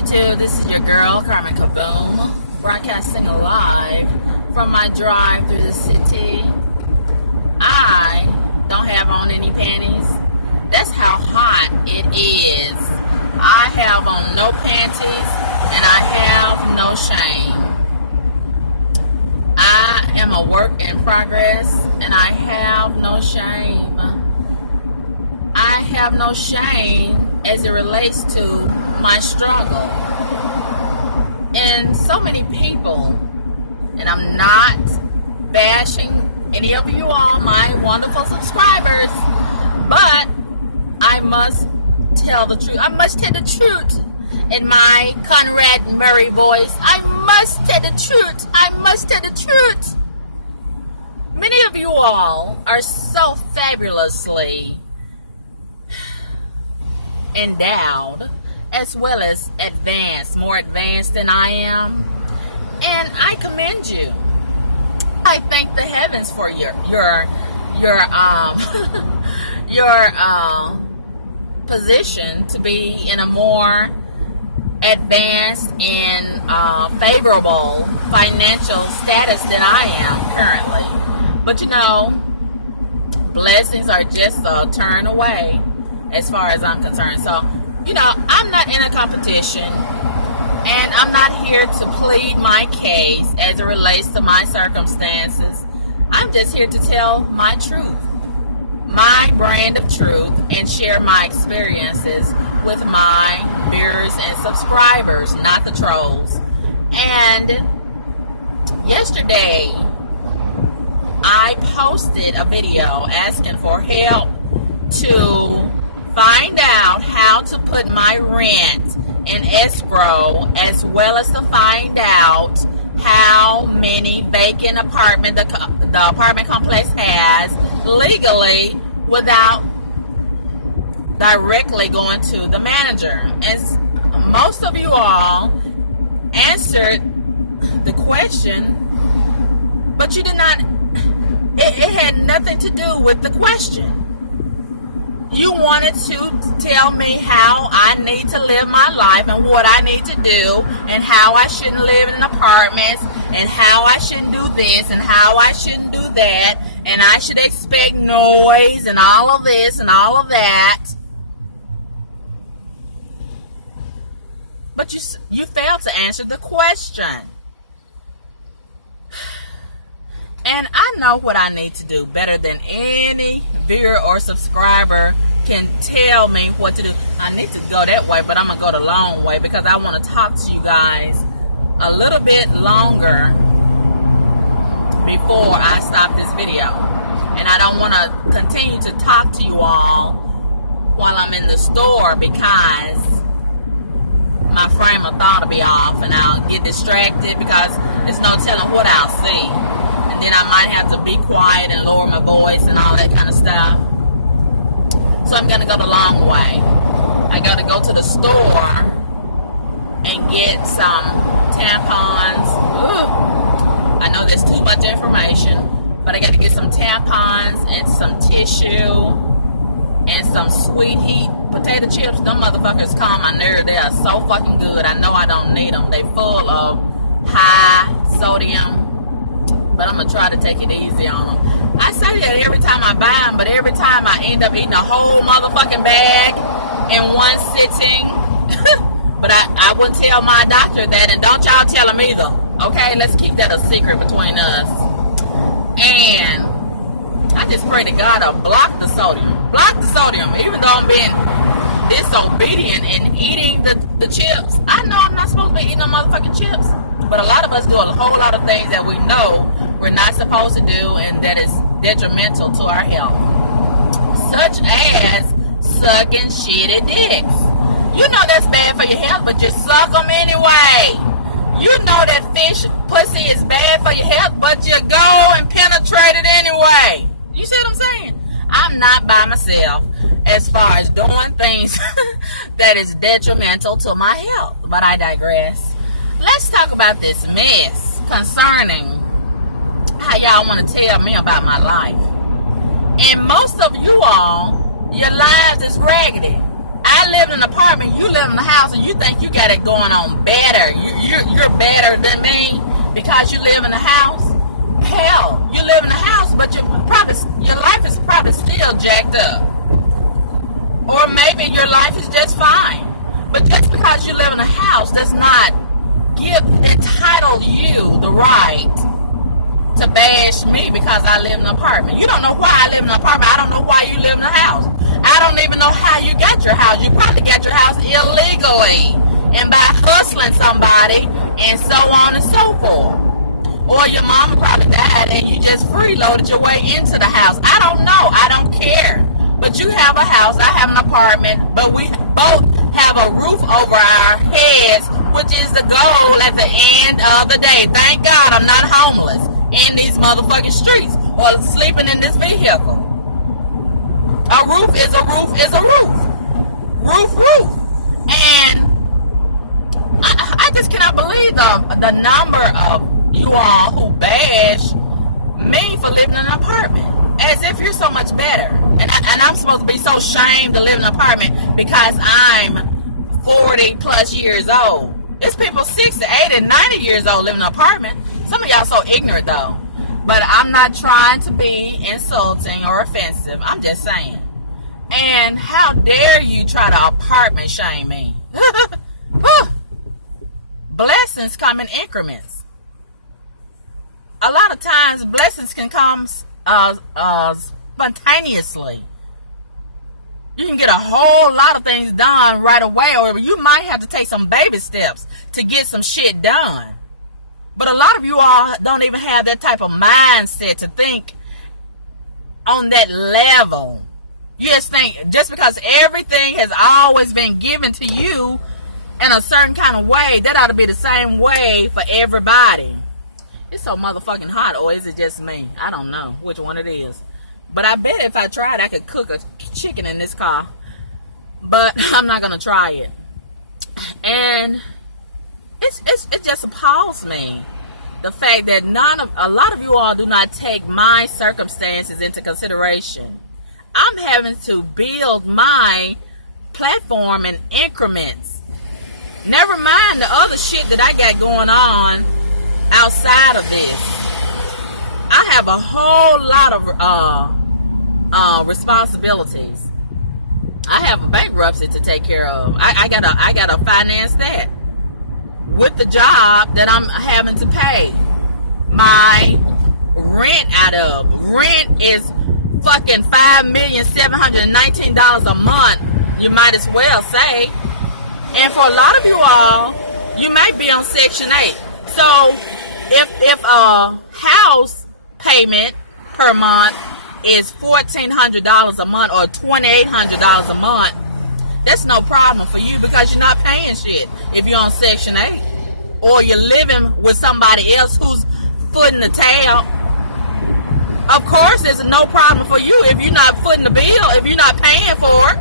YouTube? This is your girl, Carmen Kaboom, broadcasting live from my drive through the city. I don't have on any panties. That's how hot it is. I have on no panties and I have no shame. I am a work in progress and I have no shame. I have no shame as it relates to my struggle. And so many people, and I'm not bashing any of you all, my wonderful subscribers, but I must tell the truth. I must tell the truth in my Conrad Murray voice. I must tell the truth. I must tell the truth. Many of you all are so fabulously endowed, as well as advanced, more advanced than I am, and I commend you. I thank the heavens for your position to be in a more advanced and favorable financial status than I am currently. But you know, blessings are just a turn away as far as I'm concerned. So, you know, I'm not in a competition, and I'm not here to plead my case as it relates to my circumstances. I'm just here to tell my truth, my brand of truth, and share my experiences with my viewers and subscribers, not the trolls. And yesterday, I posted a video asking for help to find out how to put my rent in escrow, as well as to find out how many vacant apartment the apartment complex has legally without directly going to the manager. As most of you all answered the question, but you did not, it had nothing to do with the question. You wanted to tell me how I need to live my life and what I need to do and how I shouldn't live in apartments and how I shouldn't do this and how I shouldn't do that and I should expect noise and all of this and all of that. But you failed to answer the question. And I know what I need to do better than any viewer or subscriber can tell me what to do. I need to go that way, but I'm going to go the long way because I want to talk to you guys a little bit longer before I stop this video. And I don't want to continue to talk to you all while I'm in the store because my frame of thought will be off and I'll get distracted because there's no telling what I'll see. Then I might have to be quiet and lower my voice and all that kind of stuff. So I'm going to go the long way. I got to go to the store and get some tampons. Ooh, I know there's too much information, but I got to get some tampons and some tissue and some Sweet Heat potato chips. Them motherfuckers calm my nerves. They are so fucking good. I know I don't need them. They full of high sodium, but I'm going to try to take it easy on them. I say that every time I buy them, but every time I end up eating a whole motherfucking bag in one sitting. But I wouldn't tell my doctor that, and don't y'all tell him either. Okay, let's keep that a secret between us. And I just pray to God to block the sodium. Block the sodium, even though I'm being disobedient in eating the chips. I know I'm not supposed to be eating no motherfucking chips. But a lot of us do a whole lot of things that we know we're not supposed to do and that is detrimental to our health. Such as sucking shitty dicks. You know that's bad for your health, but you suck them anyway. You know that fish pussy is bad for your health, but you go and penetrate it anyway. You see what I'm saying? I'm not by myself as far as doing things that is detrimental to my health. But I digress. Let's talk about this mess concerning how y'all want to tell me about my life. And most of you all, your lives is raggedy. I I live in an apartment, you live in a house, and you think you got it going on better. You're better than me because you live in a house. Hell, you live in a house, but your life is probably still jacked up. Or maybe your life is just fine. But just because you live in a house does not entitle you the right to bash me because I live in an apartment. You don't know why I live in an apartment. I don't know why you live in a house. I don't even know how you got your house. You probably got your house illegally and by hustling somebody and so on and so forth. Or your mama probably died and you just freeloaded your way into the house. I don't know. I don't care. But you have a house, I have an apartment, but we both have a roof over our heads, which is the goal at the end of the day. Thank God I'm not homeless in these motherfucking streets or sleeping in this vehicle. A roof is a roof is a roof. Roof. And I just cannot believe the number of you all who bash me for living in an apartment. As if you're so much better. And I'm supposed to be so ashamed to live in an apartment because I'm 40 plus years old. There's people 60, 80, 90 years old living in an apartment. Some of y'all so ignorant though. But I'm not trying to be insulting or offensive. I'm just saying. And how dare you try to apartment shame me? Blessings come in increments. A lot of times blessings can come spontaneously. You can get a whole lot of things done right away, or you might have to take some baby steps to get some shit done. But a lot of you all don't even have that type of mindset to think on that level. You just think just because everything has always been given to you in a certain kind of way, that ought to be the same way for everybody. It's so motherfucking hot, or is it just me? I don't know which one it is. But I bet if I tried, I could cook a chicken in this car. But I'm not going to try it. And it just appalls me. The fact that a lot of you all do not take my circumstances into consideration. I'm having to build my platform in increments. Never mind the other shit that I got going on outside of this. I have a whole lot of responsibilities. I have a bankruptcy to take care of. I gotta finance that with the job that I'm having to pay my rent out of. Rent is fucking $5,719 a month. You might as well say. And for a lot of you all, you might be on Section 8. So if a house payment per month is $1,400 a month or $2,800 a month, that's no problem for you because you're not paying shit if you're on Section 8. Or you're living with somebody else who's footing the tab. Of course, it's no problem for you if you're not footing the bill, if you're not paying for it.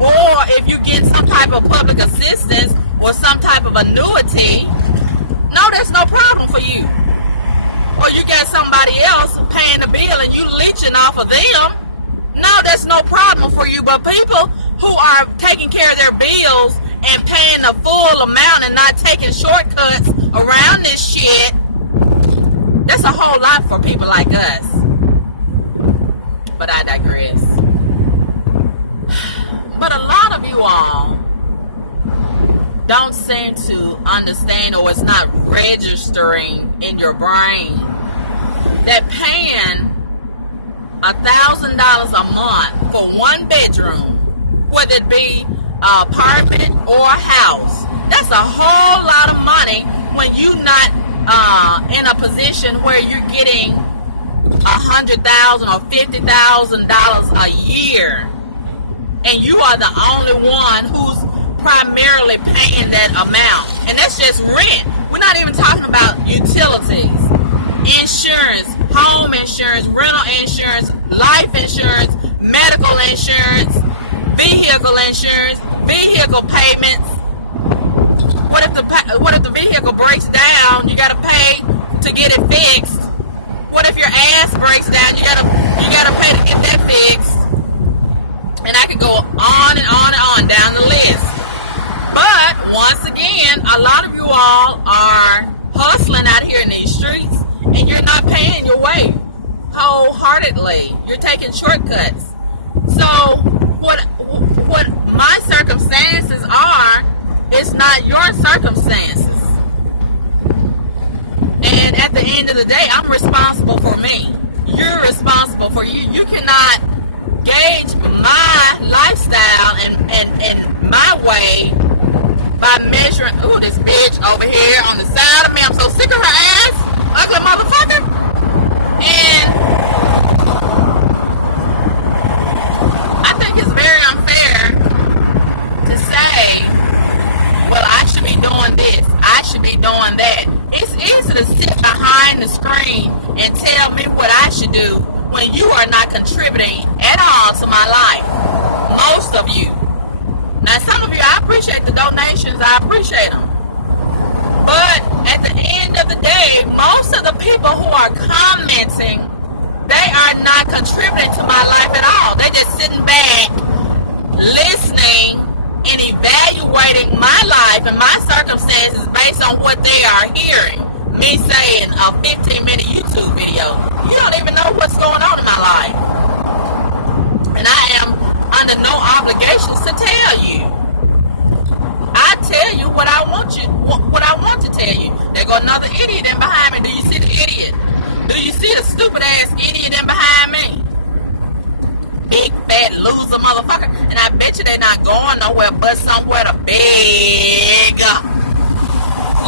Or if you get some type of public assistance or some type of annuity. No, that's no problem for you. Or you got somebody else paying the bill and you leeching off of them. No, that's no problem for you. But people who are taking care of their bills and paying the full amount and not taking shortcuts around this shit, that's a whole lot for people like us. But I digress. But a lot of you all don't seem to understand, or it's not registering in your brain, that paying $1,000 a month for one bedroom, whether it be an apartment or a house, that's a whole lot of money when you're not in a position where you're getting $100,000 or $50,000 a year, and you are the only one who's primarily paying that amount. And that's just rent. We're not even talking about utilities, insurance, home insurance, rental insurance, life insurance, medical insurance, vehicle payments. What if the vehicle breaks down? You gotta pay to get it fixed. What if your ass breaks down? You gotta pay to get that fixed. And I could go on and on and on down the list. But once again, a lot of you all are hustling out here in these streets, and you're not paying your way wholeheartedly. You're taking shortcuts. So what my circumstances are, it's not your circumstances. And at the end of the day, I'm responsible for me. You're responsible for you. You cannot gauge my lifestyle and my way by measuring. Ooh, this bitch over here on the side of me. I'm so sick of her ass. Ugly motherfucker. And I think it's very unfair to say, well, I should be doing this, I should be doing that. It's easy to sit behind the screen and tell me what I should do when you are not contributing at all to my life. Most of you. Now, some of you, I appreciate the donations. I appreciate them. But at the end of the day, most of the people who are commenting, they are not contributing to my life at all. They're just sitting back, listening, and evaluating my life and my circumstances based on what they are hearing me say in a 15-minute YouTube video. You don't even know what's going on in my life. And I am under no obligations to tell you. I tell you what I want to tell you. There go another idiot in behind me. Do you see the idiot? Do you see the stupid ass idiot in behind me? Big fat loser motherfucker. And I bet you they're not going nowhere but somewhere to beg.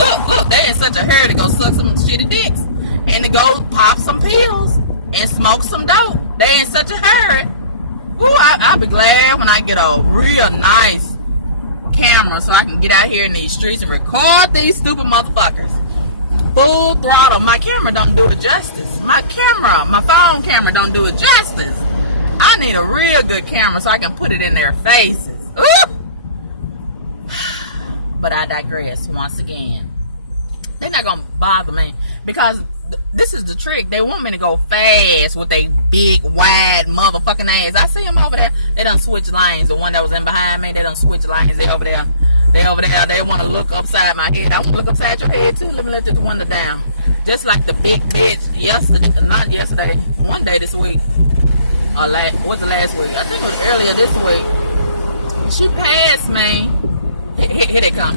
Look, they're in such a hurry to go suck some shitty dicks and to go pop some pills and smoke some dope. They in such a hurry. Ooh, I'll be glad when I get a real nice camera so I can get out here in these streets and record these stupid motherfuckers. Full throttle. My camera don't do it justice. My phone camera don't do it justice. I need a real good camera so I can put it in their faces. Ooh! But I digress once again. They're not going to bother me because this is the trick. They want me to go fast with they big, wide motherfucking ass. I see them over there. They done switch lanes. The one that was in behind me, they done switch lanes. They over there. They want to look upside my head. I want to look upside your head too. Let me let this window down. Just like the big bitch not yesterday, one day this week. What's the last week? I think it was earlier this week. She passed me. Here they come.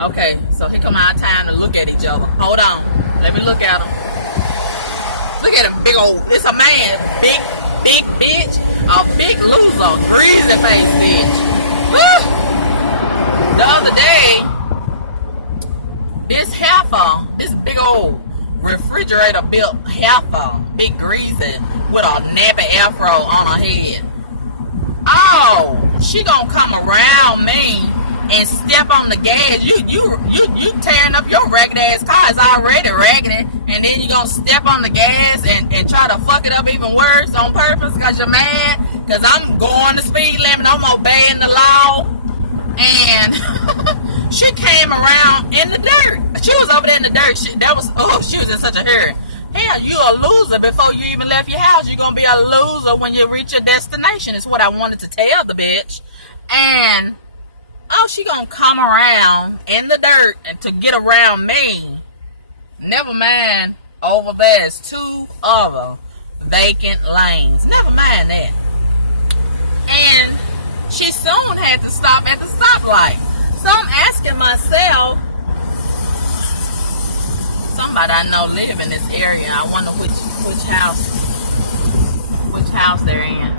Okay, so here come our time to look at each other. Hold on. Let me look at them. Look at him, big old. It's a man. Big bitch. A big loser. Greasy face bitch. Woo! The other day, this big old refrigerator built heifer, big greasy, with a nappy afro on her head. Oh, she gonna come around me and step on the gas. You tearing up your ragged ass car. It's already raggedy, and then you gonna step on the gas and try to fuck it up even worse on purpose because you're mad. Because I'm going the speed limit, I'm obeying the law. And she came around in the dirt. She was over there in the dirt. She was in such a hurry. Hell, you a loser before you even left your house. You're gonna be a loser when you reach your destination, is what I wanted to tell the bitch. And she gonna come around in the dirt and to get around me. Never mind, over there's 2 other vacant lanes. Never mind that. And she soon had to stop at the stoplight. So I'm asking myself, somebody I know live in this area. I wonder which house they're in.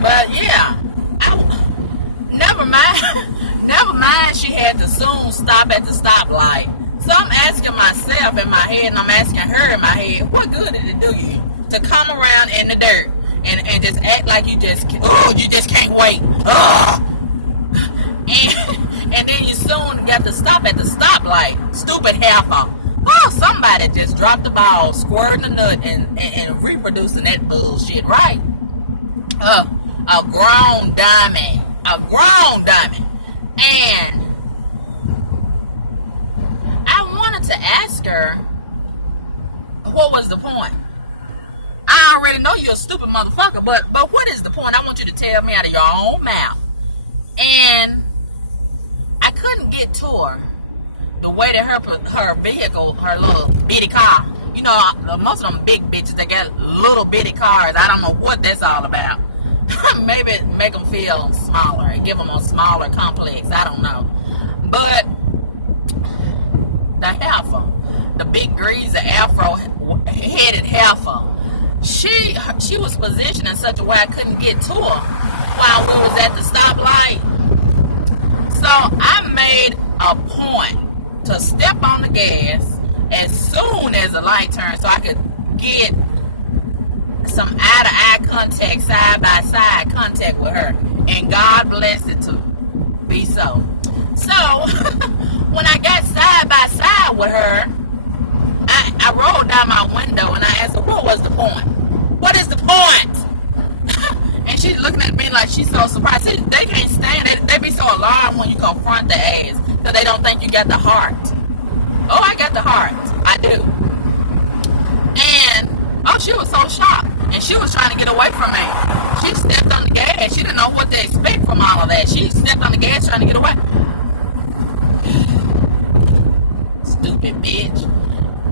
But yeah, never mind. She had to soon stop at the stoplight. So I'm asking myself in my head, and I'm asking her in my head, what good did it do you to come around in the dirt and just act like you just can't wait. And then you soon got to stop at the stoplight. Stupid heifer. Somebody just dropped the ball, squirting the nut, and reproducing that bullshit, right? A grown diamond. And I wanted to ask her, what was the point? I already know you're a stupid motherfucker, but what is the point? I want you to tell me out of your own mouth. And I couldn't get to her the way that her vehicle, her little bitty car, you know, most of them big bitches, they got little bitty cars. I don't know what that's all about. Maybe make them feel smaller and give them a smaller complex. I don't know. But the heifer, the big greasy afro-headed heifer, she was positioned in such a way I couldn't get to her while we was at the stoplight. So I made a point to step on the gas as soon as the light turned so I could get some eye-to-eye contact, side-by-side contact with her. And God blessed it to be so. So, when I got side-by-side with her, I rolled down my window and I asked her, what was the point? What is the point? And she's looking at me like she's so surprised. See, they can't stand it. They be so alarmed when you confront their ass because they don't think you got the heart. Oh, I got the heart. I do. And, oh, she was so shocked. And she was trying to get away from me. She stepped on the gas. She didn't know what to expect from all of that. She stepped on the gas trying to get away. Stupid bitch.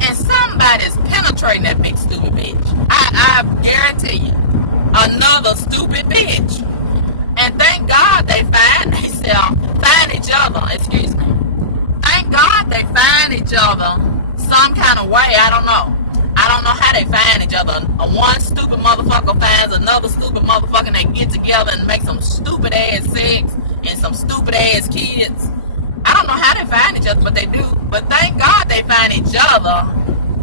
And somebody's penetrating that big stupid bitch. I guarantee you. Another stupid bitch. And thank God they find each other, excuse me. Thank God they find each other some kind of way. I don't know. I don't know how they find each other. One stupid motherfucker finds another stupid motherfucker and they get together and make some stupid ass sex and some stupid ass kids. I don't know how they find each other, but they do. But thank God they find each other.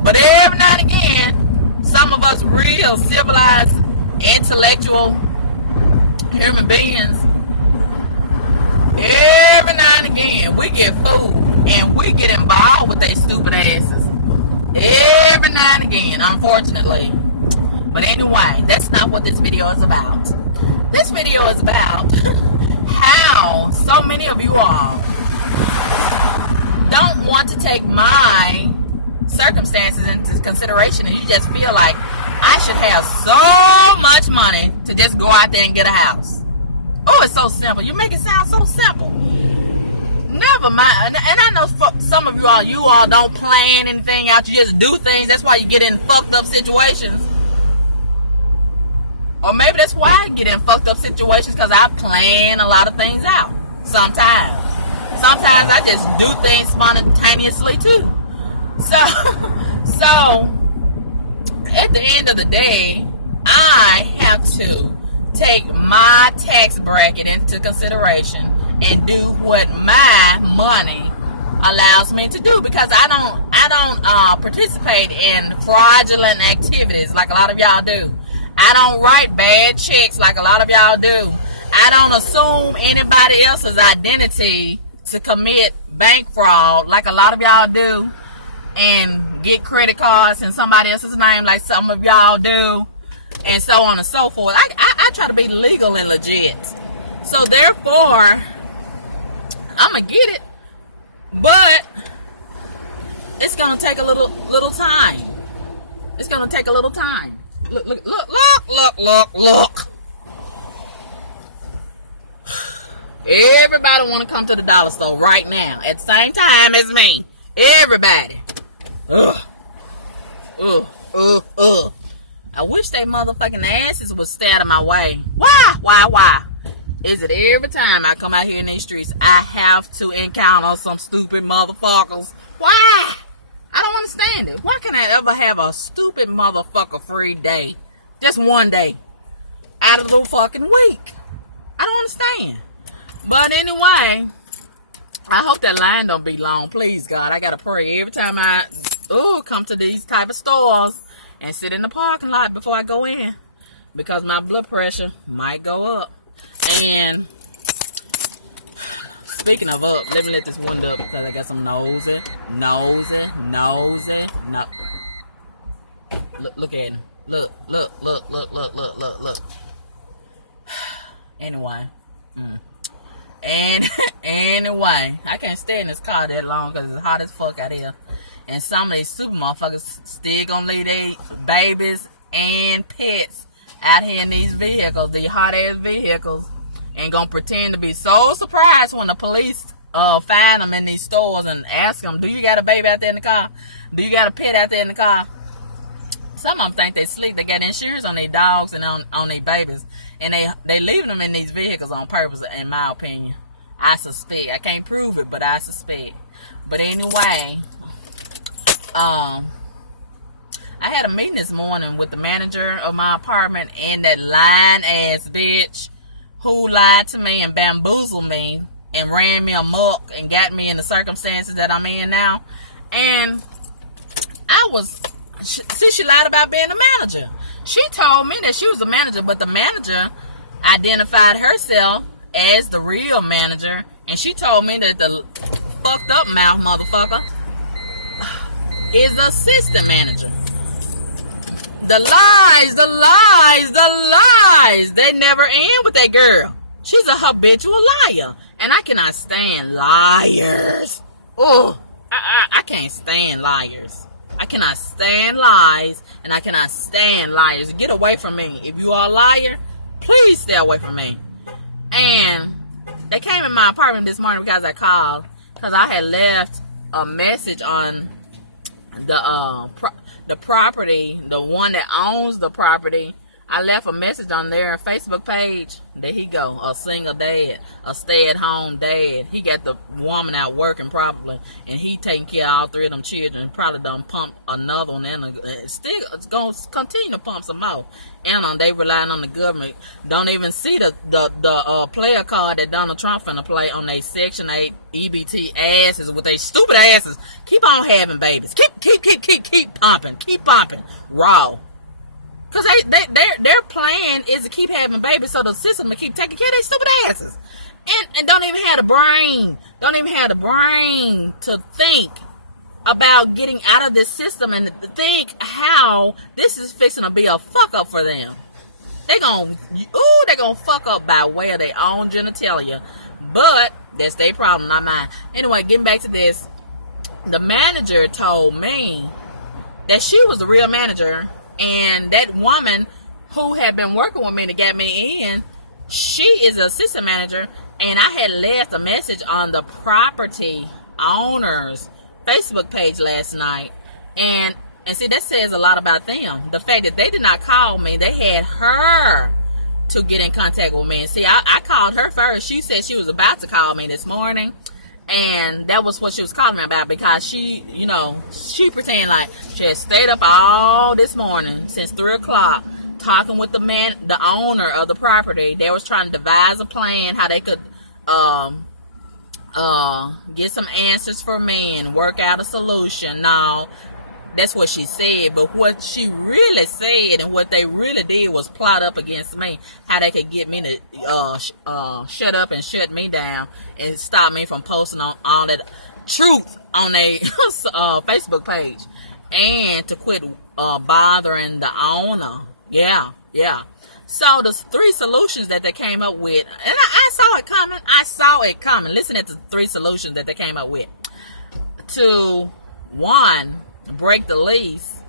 But every now and again, some of us real civilized, intellectual human beings, every now and again, we get fooled and we get involved with they stupid asses. Every now and again, unfortunately. But anyway, that's not what this video is about. This video is about how so many of you all don't want to take my circumstances into consideration, and you just feel like I should have so much money to just go out there and get a house. Oh, it's so simple. You make it sound so simple. Never mind. And I know some of you all don't plan anything out. You just do things. That's why you get in fucked up situations. Or maybe that's why I get in fucked up situations, because I plan a lot of things out. Sometimes I just do things spontaneously too. So at the end of the day, I have to take my tax bracket into consideration and do what my money allows me to do, because I don't participate in fraudulent activities like a lot of y'all do. I don't write bad checks like a lot of y'all do. I don't assume anybody else's identity to commit bank fraud like a lot of y'all do, and get credit cards in somebody else's name like some of y'all do, and so on and so forth. I try to be legal and legit. So therefore, I'm gonna get it, but it's gonna take a little time. It's gonna take a little time. Look. Everybody want to come to the dollar store right now at the same time as me. Everybody. I wish they motherfucking asses would stay out of my way. Why? Is it every time I come out here in these streets, I have to encounter some stupid motherfuckers? Why? I don't understand it. Why can I ever have a stupid motherfucker free day? Just one day out of the fucking week. I don't understand. But anyway, I hope that line don't be long. Please, God, I gotta pray every time I come to these type of stores and sit in the parking lot before I go in, because my blood pressure might go up. And speaking of up, let me let this window up because I got some nosing. No. Look at him. Look. Anyway, I can't stay in this car that long because it's hot as fuck out here. And some of these super motherfuckers still gonna leave their babies and pets out here in these vehicles, these hot ass vehicles, and gonna pretend to be so surprised when the police find them in these stores and ask them, do you got a baby out there in the car? Do you got a pet out there in the car? Some of them think they slick. They got insurance on their dogs and on their babies, and they leaving them in these vehicles on purpose, in my opinion. I suspect. I can't prove it, but I suspect. But anyway, I had a meeting this morning with the manager of my apartment and that lying ass bitch who lied to me and bamboozled me and ran me amok and got me in the circumstances that I'm in now. And she lied about being a manager. She told me that she was a manager, but the manager identified herself as the real manager, and she told me that the fucked up mouth motherfucker is the assistant manager. The lies, the lies, the lies. They never end with that girl. She's a habitual liar, and I cannot stand liars. Oh, I can't stand liars. I cannot stand lies, and I cannot stand liars. Get away from me. If you are a liar, please stay away from me. And they came in my apartment this morning because I called, because I had left a message on the property, the one that owns the property. I left a message on their Facebook page. There he go, a single dad, a stay-at-home dad. He got the woman out working probably, and he taking care of all three of them children. Probably done pump another one, and still it's gonna continue to pump some more. And they relying on the government. Don't even see the player card that Donald Trump finna play on their Section 8 EBT asses with their stupid asses. Keep on having babies. Keep pumping raw. Because their plan is to keep having babies so the system will keep taking care of their stupid asses. And don't even have the brain. Don't even have the brain to think about getting out of this system and to think how this is fixing to be a fuck up for them. They're gonna fuck up by way of their own genitalia. But that's their problem, not mine. Anyway, getting back to this. The manager told me that she was the real manager, and that woman who had been working with me to get me in, she is an assistant manager, and I had left a message on the property owner's Facebook page last night, and see, that says a lot about them. The fact that they did not call me, they had her to get in contact with me. And see, I called her first. She said she was about to call me this morning, and that was what she was calling me about, because she pretended like she had stayed up all this morning since 3 o'clock talking with the owner of the property. They was trying to devise a plan how they could get some answers for me and work out a solution. Now, that's what she said, but what she really said and what they really did was plot up against me, how they could get me to shut up and shut me down and stop me from posting on all that truth on their Facebook page, and to quit bothering the owner. Yeah. So the 3 solutions that they came up with, and I saw it coming. Listen to the 3 solutions that they came up with. To 1, break the lease,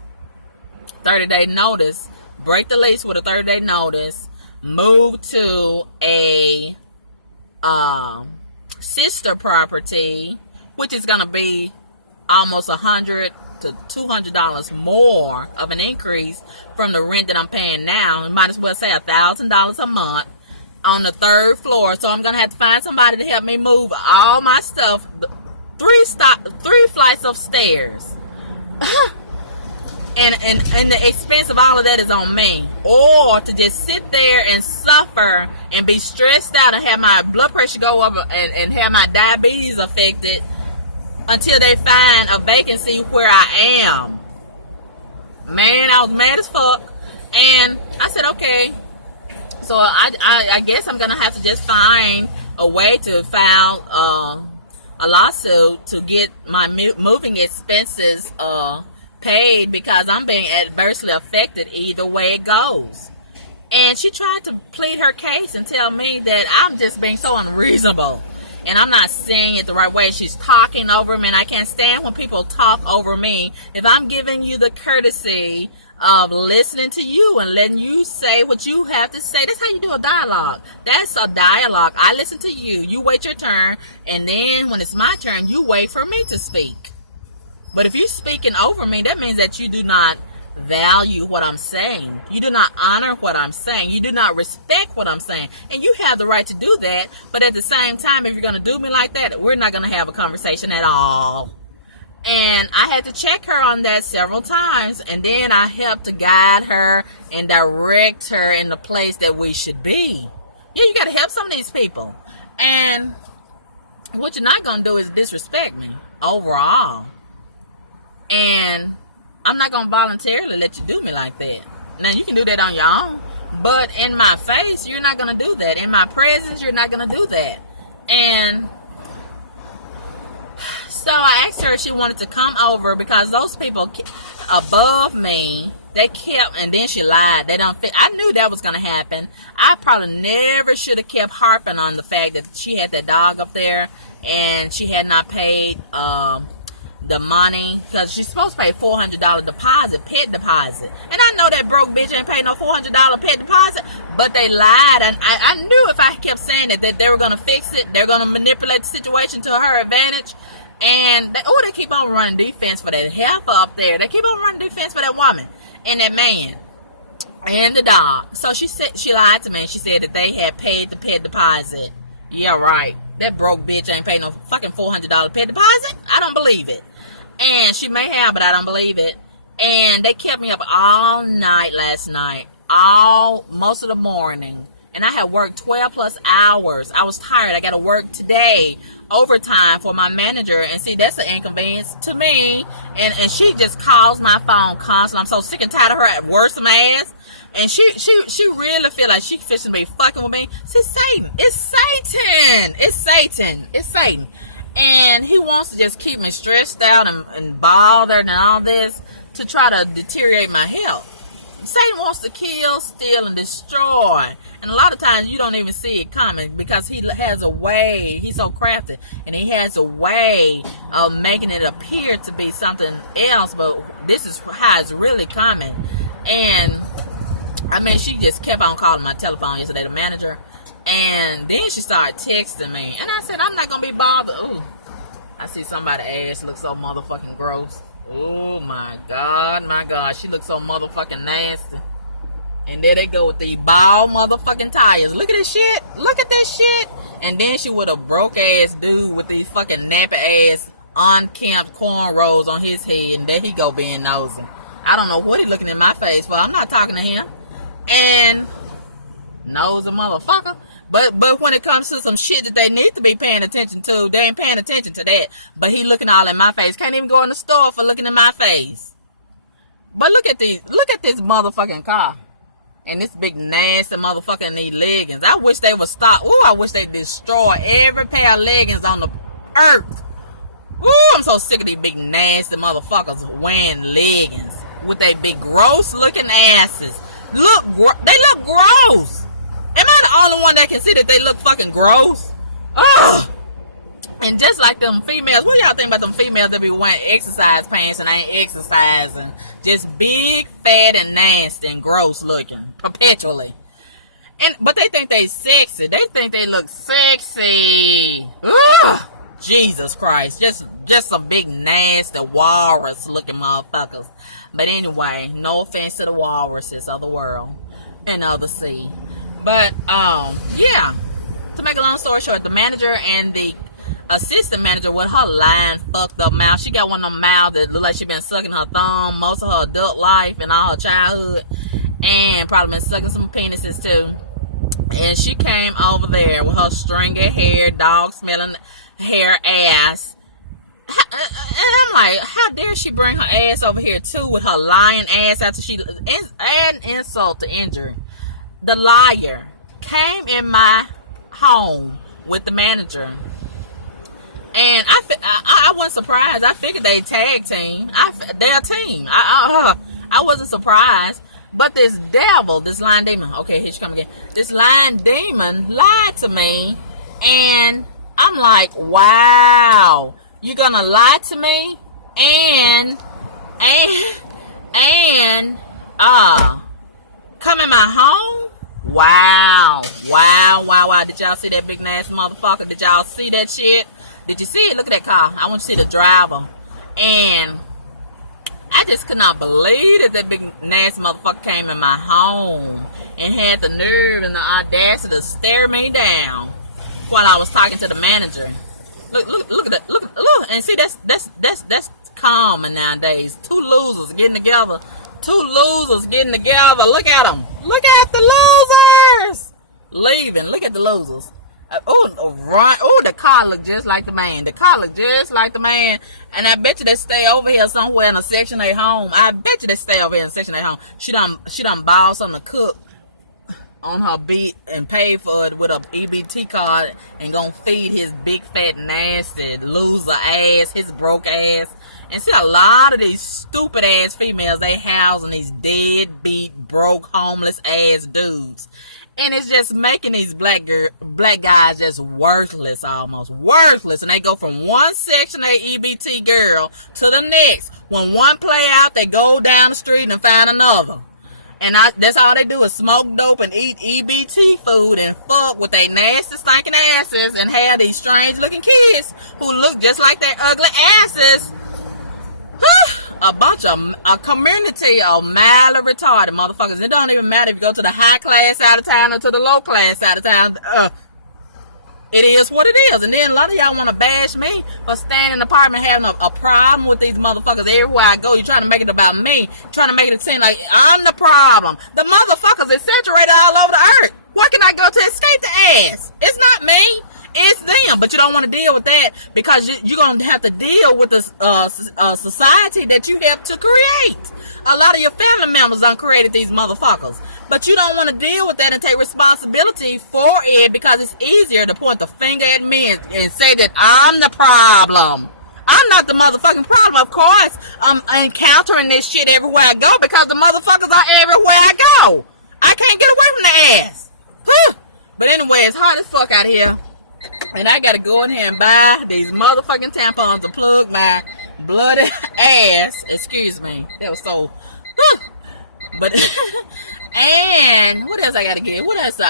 30-day notice. Break the lease with a 30-day notice. Move to a sister property, which is gonna be almost $100 to $200 more of an increase from the rent that I'm paying now. You might as well say $1,000 a month on the 3rd floor. So I'm gonna have to find somebody to help me move all my stuff 3 flights of stairs. and the expense of all of that is on me. Or to just sit there and suffer and be stressed out and have my blood pressure go up and have my diabetes affected until they find a vacancy where I am. Man, I was mad as fuck. And I said, okay. So I guess I'm going to have to just find a way to file a lawsuit to get my moving expenses paid, because I'm being adversely affected either way it goes. And she tried to plead her case and tell me that I'm just being so unreasonable. and I'm not saying it the right way. She's talking over me, and I can't stand when people talk over me. If I'm giving you the courtesy of listening to you and letting you say what you have to say, that's how you do a dialogue. That's a dialogue. I listen to you, you wait your turn, and then when it's my turn, you wait for me to speak. But if you're speaking over me, that means that you do not value what I'm saying. You do not honor what I'm saying. You do not respect what I'm saying. And you have the right to do that. But at the same time, if you're going to do me like that, we're not going to have a conversation at all. And I had to check her on that several times. And then I helped to guide her and direct her in the place that we should be. Yeah, you got to help some of these people. And what you're not going to do is disrespect me overall. And I'm not going to voluntarily let you do me like that. Now, you can do that on your own. But in my face, you're not going to do that. In my presence, you're not going to do that. And so I asked her if she wanted to come over because those people above me, they kept, and then she lied. They don't fit. I knew that was going to happen. I probably never should have kept harping on the fact that she had that dog up there and she had not paid the money, because she's supposed to pay $400 deposit, pet deposit. And I know that broke bitch ain't paying no $400 pet deposit, but they lied. And I knew if I kept saying that they were going to fix it, they're going to manipulate the situation to her advantage. And they keep on running defense for that heifer up there. They keep on running defense for that woman and that man and the dog. So she lied to me, and she said that they had paid the pet deposit. Yeah, right. That broke bitch ain't paying no fucking $400 pet deposit. I don't believe it. And she may have, but I don't believe it. And they kept me up all night last night, most of the morning. And I had worked 12 plus hours. I was tired. I got to work today, overtime for my manager. And see, that's an inconvenience to me. And she just calls my phone constantly. I'm so sick and tired of her at worst of my ass. And she really feel like she fixing to be fucking with me. See, Satan. It's Satan. It's Satan. It's Satan. And he wants to just keep me stressed out and bothered and all this to try to deteriorate my health. Satan wants to kill, steal, and destroy. And a lot of times you don't even see it coming because he has a way. He's so crafty. And he has a way of making it appear to be something else. But this is how it's really coming. And I mean, she just kept on calling my telephone yesterday, the manager. And then she started texting me. And I said, I'm not going to be bothered. Ooh, I see somebody's ass look so motherfucking gross. Oh, my God. She looks so motherfucking nasty. And there they go with these bald motherfucking tires. Look at this shit. Look at this shit. And then she with a broke-ass dude with these fucking nappy-ass unkempt cornrows on his head. And there he go being nosy. I don't know what he looking in my face for. I'm not talking to him. And nosy motherfucker. But when it comes to some shit that they need to be paying attention to, they ain't paying attention to that. But he looking all in my face. Can't even go in the store for looking in my face. But look at this motherfucking car. And this big nasty motherfucker in these leggings. I wish they would stop. Ooh, I wish they'd destroy every pair of leggings on the earth. Ooh, I'm so sick of these big nasty motherfuckers wearing leggings with their big gross looking asses. They look gross. Am I the only one that can see that they look fucking gross? Ugh. And just like them females, what y'all think about them females that be wearing exercise pants and ain't exercising? Just big, fat, and nasty and gross looking. Perpetually. But they think they sexy. They think they look sexy. Ugh. Jesus Christ. Just some big, nasty, walrus looking motherfuckers. But anyway, no offense to the walruses of the world and of the sea. But, yeah, to make a long story short, the manager and the assistant manager with her lying, fucked up mouth. She got one of them mouths that look like she been sucking her thumb most of her adult life and all her childhood. And probably been sucking some penises too. And she came over there with her stringy hair, dog smelling hair ass. And I'm like, how dare she bring her ass over here too with her lying ass after she add insult to injury. The liar came in my home with the manager. And I wasn't surprised. I figured they tag team. They're a team. I wasn't surprised. But this devil, this lying demon, okay, here she come again. This lying demon lied to me and I'm like, wow, you're gonna lie to me and come in my home? Wow. Did y'all see that big nasty motherfucker? Did y'all see that shit? Did you see it? Look at that car. I want to see the driver. And I just could not believe that big nasty motherfucker came in my home and had the nerve and the audacity to stare me down while I was talking to the manager. Look at that. Look, and see, that's common nowadays. Two losers getting together. Look at them. Look at the losers leaving. Look at the losers. Right. Oh, the car look just like the man. And I bet you they stay over here somewhere in a Section 8 home. She done bought something to cook on her beat and pay for it with a EBT card and gonna feed his big fat nasty loser ass, his broke ass. And see, a lot of these stupid ass females, they housing these deadbeat, broke, homeless ass dudes. And it's just making these black guys just worthless, almost worthless. And they go from one Section 8 EBT girl to the next. When one play out, they go down the street and find another. And that's all they do is smoke dope and eat EBT food and fuck with their nasty stinking asses and have these strange looking kids who look just like their ugly asses. A community of mildly retarded motherfuckers. It don't even matter if you go to the high class side of town or to the low class side of town. It is what it is. And then a lot of y'all want to bash me for standing in the apartment having a problem with these motherfuckers everywhere I go. You're trying to make it about me. Trying to make it seem like I'm the problem. The motherfuckers is saturated all over the earth. Where can I go to escape the ass? It's not me. It's them. But you don't want to deal with that because you're going to have to deal with the society that you helped to create. A lot of your family members done created these motherfuckers. But you don't want to deal with that and take responsibility for it because it's easier to point the finger at me and say that I'm the problem. I'm not the motherfucking problem. Of course, I'm encountering this shit everywhere I go because the motherfuckers are everywhere I go. I can't get away from the ass. Whew. But anyway, it's hard as fuck out here. And I gotta go in here and buy these motherfucking tampons to plug my bloody ass. Excuse me. That was so... But... And what else I gotta get? What else?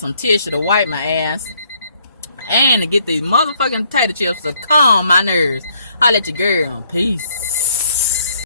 Some tissue to wipe my ass. And to get these motherfucking potato chips to calm my nerves. I'll let you girl. Peace.